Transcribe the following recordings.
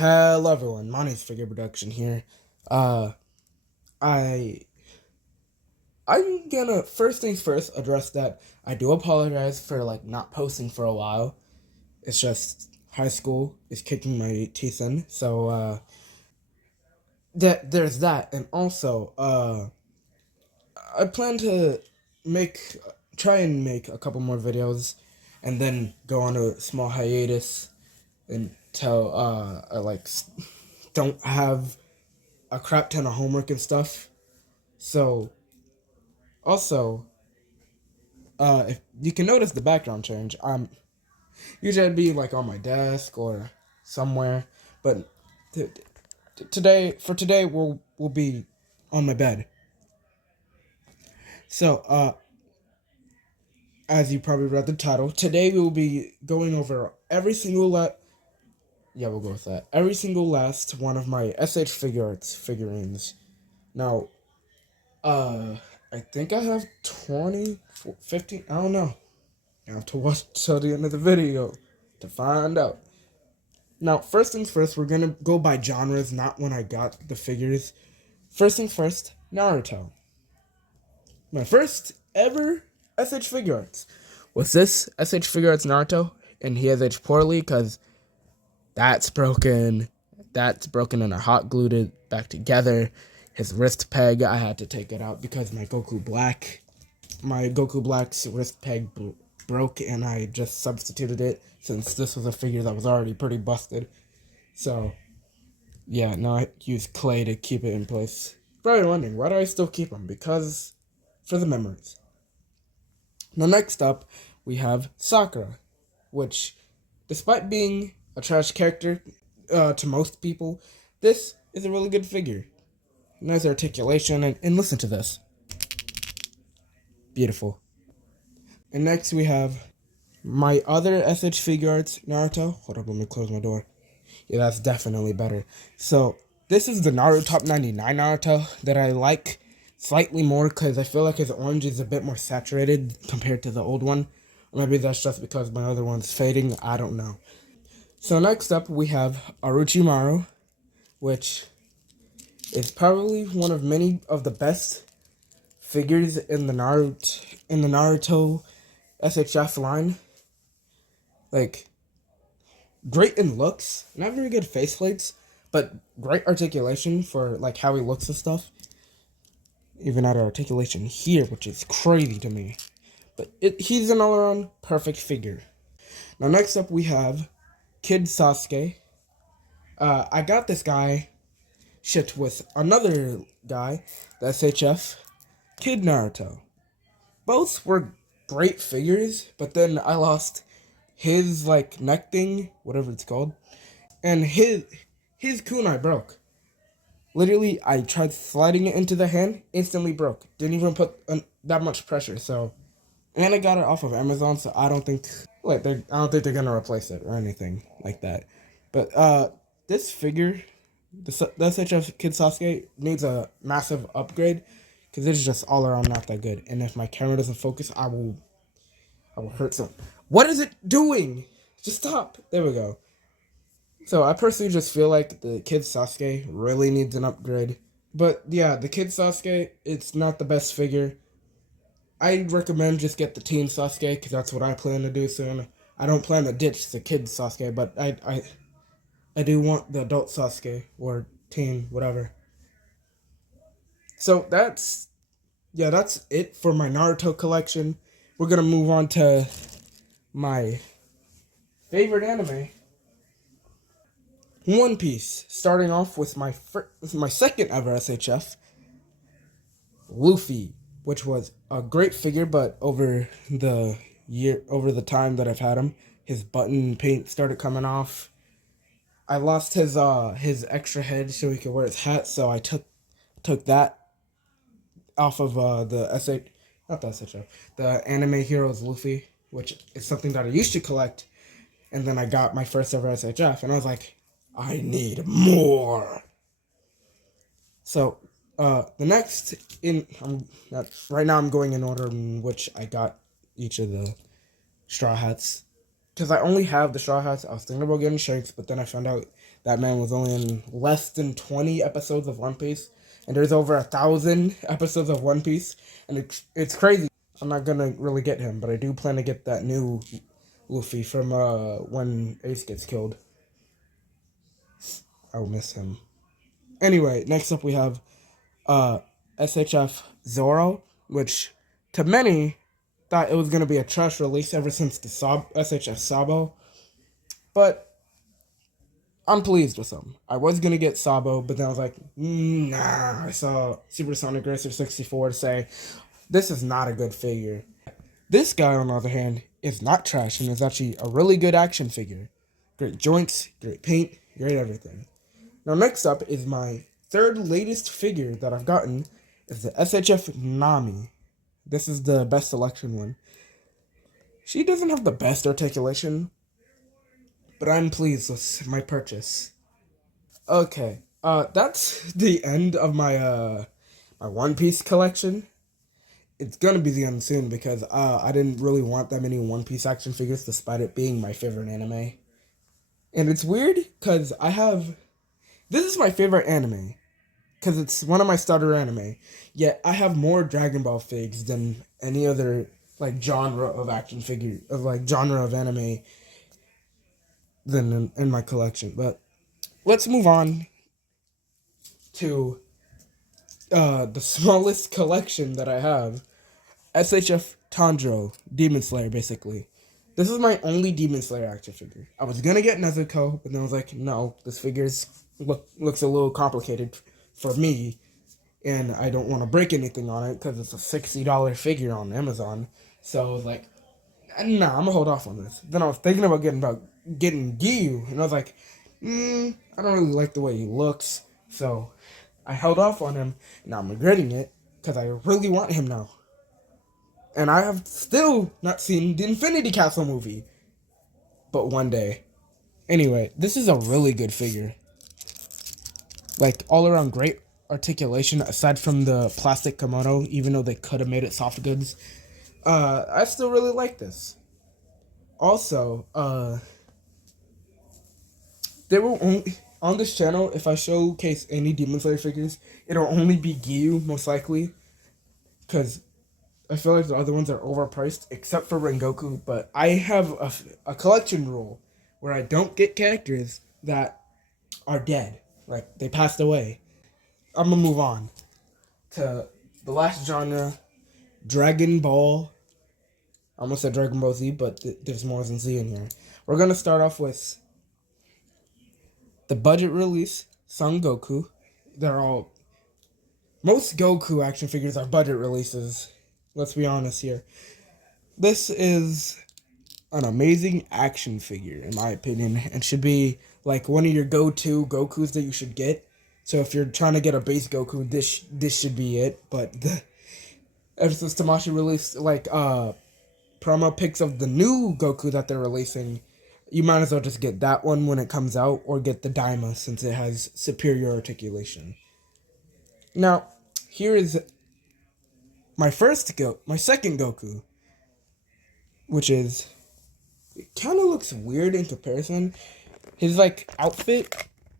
Hello everyone, my name's Figure Production here. Uh, I I'm gonna first things first address that I do apologize for not posting for a while. It's just high school is kicking my teeth in, so there's that, and also I plan to make try and make a couple more videos, and then go on a small hiatus until I don't have a crap ton of homework and stuff. So, also, if you can notice the background change, usually I'd be on my desk or somewhere, but today we'll be on my bed. So, as you probably read the title, today we will be going over yeah, we'll go with that. Every single last one of my Figuarts figurines. Now, uh, I think I have 20, 15, I don't know. You have to watch till the end of the video to find out. Now, first things first, we're gonna go by genres, not when I got the figures. First things first, Naruto. My first ever Figuarts was this Figuarts Naruto, and he has aged poorly because that's broken. That's broken, and I hot glued it back together. His wrist peg, I had to take it out because my Goku Black's wrist peg broke, and I just substituted it since this was a figure that was already pretty busted. So, yeah, now I use clay to keep it in place. Probably wondering, why do I still keep them? Because, for the memories. Now, next up, we have Sakura, which, despite being a trash character to most people, this is a really good figure. Nice articulation, and listen to this. Beautiful. And next we have my other Figuarts Naruto. Hold up, let me close my door. Yeah, that's definitely better. So, this is the Naruto Top 99 Naruto that I like slightly more because I feel like his orange is a bit more saturated compared to the old one. Or maybe that's just because my other one's fading. I don't know. So, next up we have Orochimaru, which is probably one of many of the best figures in the Naruto SHF line. Great in looks, not very good faceplates, but great articulation for how he looks and stuff. Even out of articulation here, which is crazy to me. But he's an all-around perfect figure. Now next up we have Kid Sasuke. I got this guy with another guy, the SHF, Kid Naruto. Both were great figures, but then I lost his neck thing, whatever it's called, and his kunai broke. Literally, I tried sliding it into the hand, instantly broke. Didn't even put that much pressure. So, and I got it off of Amazon, so I don't think they're gonna replace it or anything like that. But this figure, the SHF Kid Sasuke, needs a massive upgrade because it's just all around not that good. And if my camera doesn't focus, I will hurt some. What is it doing? Just stop. There we go. So I personally just feel like the Kid Sasuke really needs an upgrade. But yeah, the Kid Sasuke, it's not the best figure. I recommend just get the Teen Sasuke because that's what I plan to do soon. I don't plan to ditch the Kid Sasuke, but I do want the adult Sasuke or teen, whatever. So that's it for my Naruto collection. We're gonna move on to my favorite anime, One Piece. Starting off with my second ever SHF, Luffy, which was a great figure, but over the time that I've had him, his button paint started coming off. I lost his extra head so he could wear his hat, so I took that off of not the SHF, the Anime Heroes Luffy, which is something that I used to collect, and then I got my first ever SHF, and I was like, I need more. So, the next right now I'm going in order in which I got each of the Straw Hats. Because I only have the Straw Hats. I was thinking about getting Shanks, but then I found out That man was only in less than 20 episodes of One Piece, and there's over 1,000 episodes of One Piece, and it's crazy. I'm not gonna really get him, but I do plan to get that new Luffy from when Ace gets killed. I will miss him. Anyway, next up we have uh, SHF Zoro, which to many thought it was gonna be a trash release ever since the SHF Sabo, but I'm pleased with them. I was gonna get Sabo, but then I was like, nah. I saw Supersonic Racer 64 say this is not a good figure. This guy, on the other hand, is not trash and is actually a really good action figure. Great joints, great paint, great everything. Now, next up is my third latest figure that I've gotten. Is the SHF Nami. This is the best selection one. She doesn't have the best articulation, but I'm pleased with my purchase. Okay, that's the end of my One Piece collection. It's gonna be the end soon because I didn't really want that many One Piece action figures, despite it being my favorite anime. And it's weird because this is my favorite anime because it's one of my starter anime. Yet I have more Dragon Ball figs than any other like genre of action figure of like genre of anime than in my collection. But let's move on to the smallest collection that I have. SHF Tanjiro, Demon Slayer, basically. This is my only Demon Slayer action figure. I was gonna get Nezuko, but then I was like, no, this looks a little complicated for me, and I don't want to break anything on it because it's a $60 figure on Amazon. So I was like, nah, I'm gonna hold off on this. Then I was thinking about getting Giyu, and I was like, I don't really like the way he looks, so I held off on him. Now I'm regretting it because I really want him now. And I have still not seen the Infinity Castle movie. But one day. Anyway, this is a really good figure. Like, all around great articulation, aside from the plastic kimono, even though they could have made it soft goods. I still really like this. Also, there will only... On this channel, if I showcase any Demon Slayer figures, it'll only be Giyu, most likely. Because I feel like the other ones are overpriced, except for Rengoku, but I have a collection rule where I don't get characters that are dead. Like, they passed away. I'm gonna move on to the last genre, Dragon Ball. I almost said Dragon Ball Z, but there's more than Z in here. We're gonna start off with the budget release, Son Goku. Most Goku action figures are budget releases. Let's be honest here. This is an amazing action figure, in my opinion, and should be like one of your go-to Gokus that you should get. So if you're trying to get a base Goku, this should be it. But ever since Tamashii released like promo pics of the new Goku that they're releasing, you might as well just get that one when it comes out, or get the Daima since it has superior articulation. Now, here is my second Goku, which is, it kind of looks weird in comparison. His like outfit,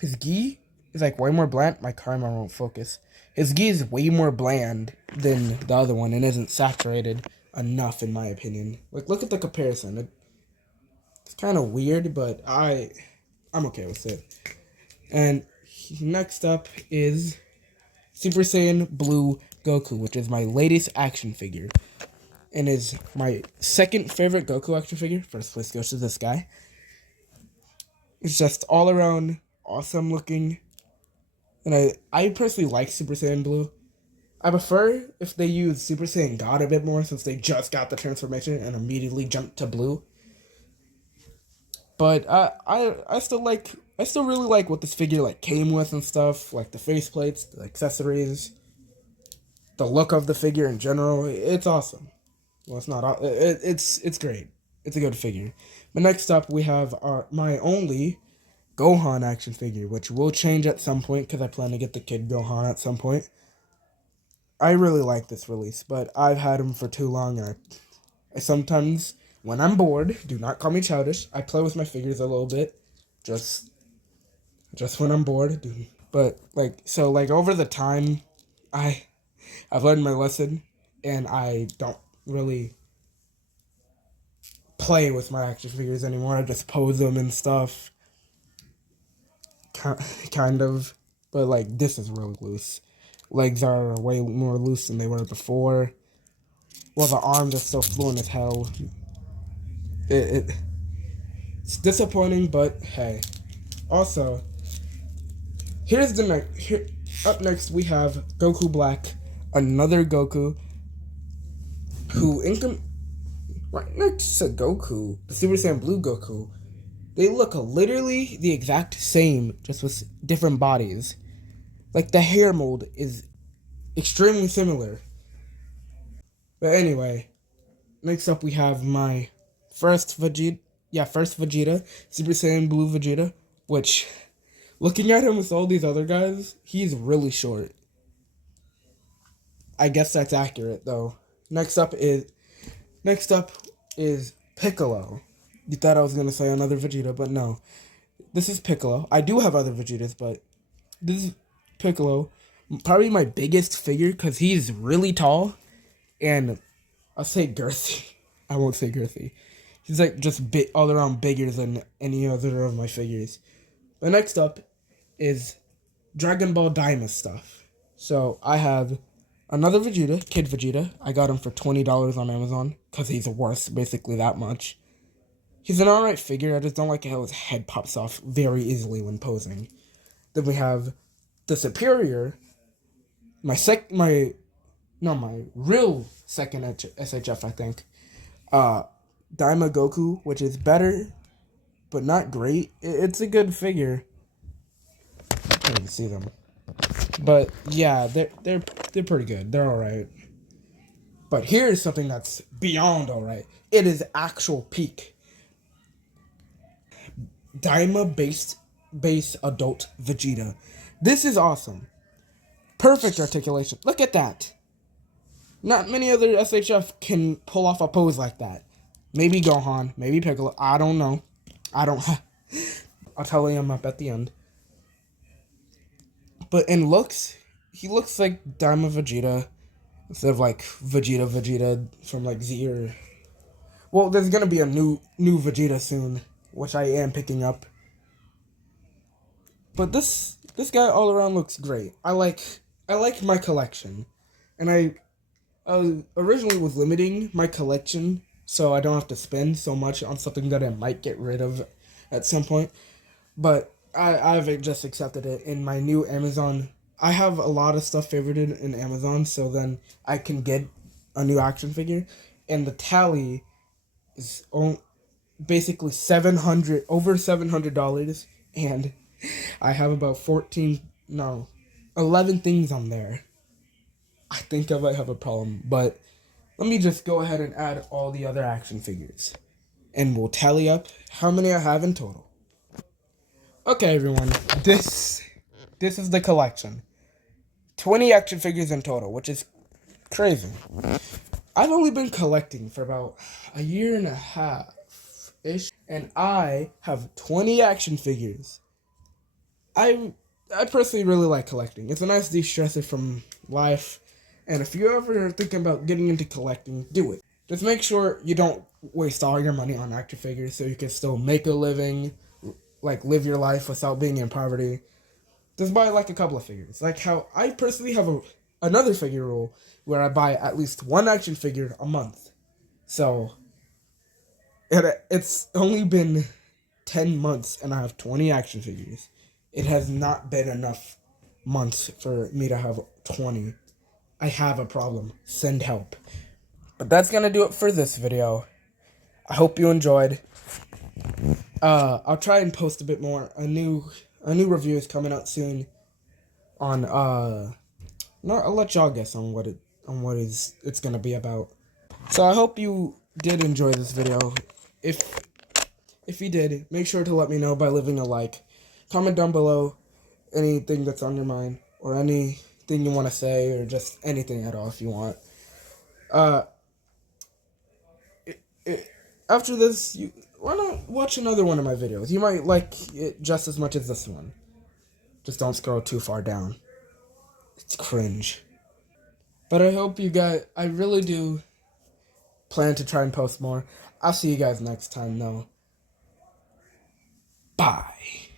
his gi is like way more bland. My camera won't focus. His gi is way more bland than the other one and isn't saturated enough, in my opinion. Like, look at the comparison. It's kind of weird, but I'm okay with it. And next up is Super Saiyan Blue Goku, which is my latest action figure, and is my second favorite Goku action figure. First place goes to this guy. It's just all around awesome looking, and I personally like Super Saiyan Blue. I prefer if they use Super Saiyan God a bit more, since they just got the transformation and immediately jumped to blue. But I still really like what this figure like came with and stuff, like the faceplates, the accessories, the look of the figure in general. It's awesome. Well, it's not. It's great. It's a good figure. But next up, we have my only Gohan action figure, which will change at some point because I plan to get the Kid Gohan at some point. I really like this release, but I've had him for too long, and I sometimes, when I'm bored, do not call me childish, I play with my figures a little bit. Just just when I'm bored. But like so like over the time, I I've learned my lesson, and I don't really play with my action figures anymore. I just pose them and stuff, kind of. But like this is really loose. Legs are way more loose than they were before. Well, the arms are still fluent as hell. It's disappointing, but hey. Also, here's the next. Up next, we have Goku Black, another Goku, who right next to Goku, the Super Saiyan Blue Goku, they look literally the exact same, just with different bodies. Like the hair mold is extremely similar. But anyway, next up we have my first Vegeta. Yeah, first Vegeta, Super Saiyan Blue Vegeta, which, looking at him with all these other guys, he's really short. I guess that's accurate though. Next up is next up is Piccolo. You thought I was gonna say another Vegeta, but no. This is Piccolo. I do have other Vegetas, but this is Piccolo. Probably my biggest figure because he's really tall, and I'll say girthy. I won't say girthy. He's like just all around bigger than any other of my figures. But next up is Dragon Ball Daima stuff. So I have another Vegeta, Kid Vegeta. I got him for $20 on Amazon because he's worth basically that much. He's an alright figure. I just don't like how his head pops off very easily when posing. Then we have the Superior, my real second SHF, I think. Daima Goku, which is better, but not great. It's a good figure. I can't even see them. But yeah, they're pretty good. They're alright. But here's something that's beyond alright. It is actual peak. Daima base adult Vegeta. This is awesome. Perfect articulation. Look at that. Not many other SHF can pull off a pose like that. Maybe Gohan, maybe Piccolo. I don't know. I'll tell him up at the end. But in looks, he looks like Daima Vegeta instead of like Vegeta from like Z or. Well, there's gonna be a new Vegeta soon, which I am picking up. But this guy all around looks great. I like my collection, and I originally was limiting my collection so I don't have to spend so much on something that I might get rid of at some point. But I've just accepted it in my new Amazon. I have a lot of stuff favorited in Amazon, so then I can get a new action figure, and the tally is basically over $700, and I have about 11 things on there. I think I might have a problem, but let me just go ahead and add all the other action figures, and we'll tally up how many I have in total. Okay, everyone, this is the collection. 20 action figures in total, which is crazy. I've only been collecting for about a year and a half-ish, and I have 20 action figures. I personally really like collecting. It's a nice de-stressor from life, and if you ever are thinking about getting into collecting, do it. Just make sure you don't waste all your money on action figures so you can still make a living, like live your life without being in poverty. Just buy like a couple of figures. Like how I personally have another figure rule where I buy at least one action figure a month. So it's only been 10 months and I have 20 action figures. It has not been enough months for me to have 20. I have a problem. Send help. But that's gonna do it for this video. I hope you enjoyed. I'll try and post a bit more. A new review is coming out soon on no, I'll let y'all guess on what it's gonna be about. So I hope you did enjoy this video. If you did, make sure to let me know by leaving a like. Comment down below anything that's on your mind or anything you want to say or just anything at all if you want. After this, why not watch another one of my videos? You might like it just as much as this one. Just don't scroll too far down. It's cringe. But I hope you guys, I really do plan to try and post more. I'll see you guys next time though. Bye.